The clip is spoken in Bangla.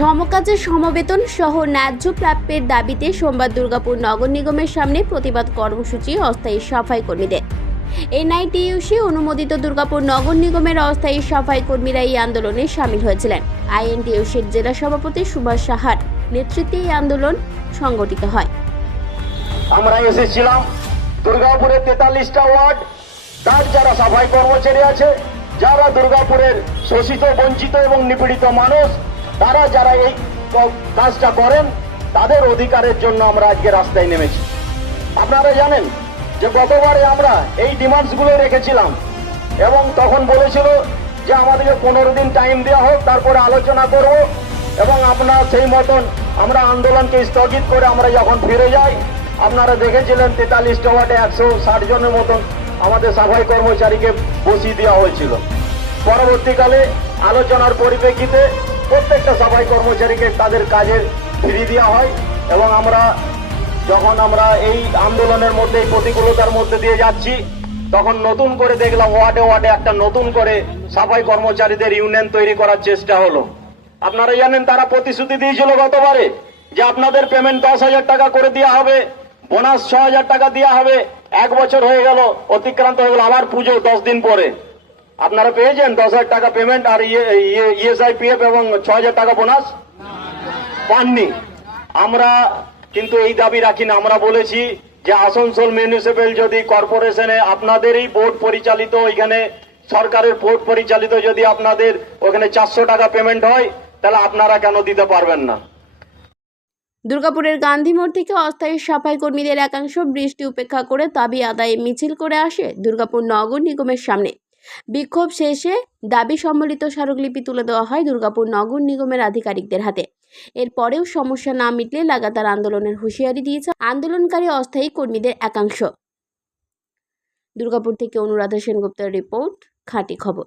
সমকাজে সমবেতন সহ ন্যায্য প্রাপ্যের দাবিতে সোমবার দুর্গাপুর নগর নিগমের সামনে প্রতিবাদ কর্মসূচি অস্থায়ী সাফাই কর্মীদের। এনআইটিইউসি অনুমোদিত দুর্গাপুর নগর নিগমের অস্থায়ী সাফাই কর্মীরা এই আন্দোলনে সামিল হয়েছিলেন। আইএনটিইউসির জেলা সভাপতি সুভাষ সাহার নেতৃত্বে এই আন্দোলন সংগঠিত হয়। আমরা এসেছিলাম দুর্গাপুরের 43টা ওয়ার্ড, তার যারা সাফাই কর্মচারী আছে, যারা দুর্গাপুরের শোষিত, বঞ্চিত এবং নিপীড়িত মানুষ, তারা যারা এই কাজটা করেন, তাদের অধিকারের জন্য আমরা আজকে রাস্তায় নেমেছি। আপনারা জানেন যে গতবারে আমরা এই ডিমান্ডসগুলো রেখেছিলাম এবং তখন বলেছিল যে আমাদেরকে 15 দিন টাইম দেওয়া হোক, তারপরে আলোচনা করব। এবং আপনারা সেই মতন আমরা আন্দোলনকে স্থগিত করে আমরা যখন ফিরে যাই, আপনারা দেখেছিলেন 43টা ওয়ার্ডে 160 জনের মতন আমাদের সাফাই কর্মচারীকে বসিয়ে দেওয়া হয়েছিল। পরবর্তীকালে আলোচনার পরিপ্রেক্ষিতে প্রত্যেকটা সাফাই কর্মচারীকে তাদের কাজে ফিরিয়ে দেওয়া হয় এবং যখন আমরা এই আন্দোলনের মধ্যে, এই প্রতিকূলতার মধ্যে দিয়ে যাচ্ছি, তখন নতুন করে দেখলাম ওয়ার্ডে ওয়ার্ডে একটা নতুন করে সাফাই কর্মচারীদের ইউনিয়ন তৈরি করার চেষ্টা হলো। আপনারা জানেন তারা প্রতিশ্রুতি দিয়েছিল গতবারে যে আপনাদের পেমেন্ট 10,000 টাকা করে দেওয়া হবে, বোনাস 6,000 টাকা দেওয়া হবে। 1 বছর হয়ে গেল, অতিক্রান্ত হয়ে গেল, আবার পুজো 10 দিন পরে। আপনারা পেয়েছেন 10,000 টাকা পেমেন্ট আর ইএসআইপিএফ এবং 6,000 টাকা বোনাস? পাননি। আমরা কিন্তু এই দাবি রাখি না। আমরা বলেছি যে আসানসোল মিউনিসিপ্যাল যদি কর্পোরেশনে আপনাদেরই বোর্ড পরিচালিত, এখানে সরকারের বোর্ড পরিচালিত যদি আপনাদের ওখানে 400 টাকা পেমেন্ট হয়, তাহলে আপনারা কেন দিতে পারবেন না? দুর্গাপুরের গান্ধী মোড় থেকে অস্থায়ী সাফাই কর্মীদের একাংশ বৃষ্টি উপেক্ষা করে দাবি আদায়ে মিছিল করে আসে দুর্গাপুর নগর নিগমের সামনে। বিক্ষোভ শেষে দাবি সম্বলিত স্মারকলিপি তুলে দেওয়া হয় দুর্গাপুর নগর নিগমের আধিকারিকদের হাতে। এরপরেও সমস্যা না মিটলে লাগাতার আন্দোলনের হুঁশিয়ারি দিয়েছে আন্দোলনকারী অস্থায়ী কর্মীদের একাংশ। দুর্গাপুর থেকে অনুরাধা সেনগুপ্তের রিপোর্ট, খাঁটি খবর।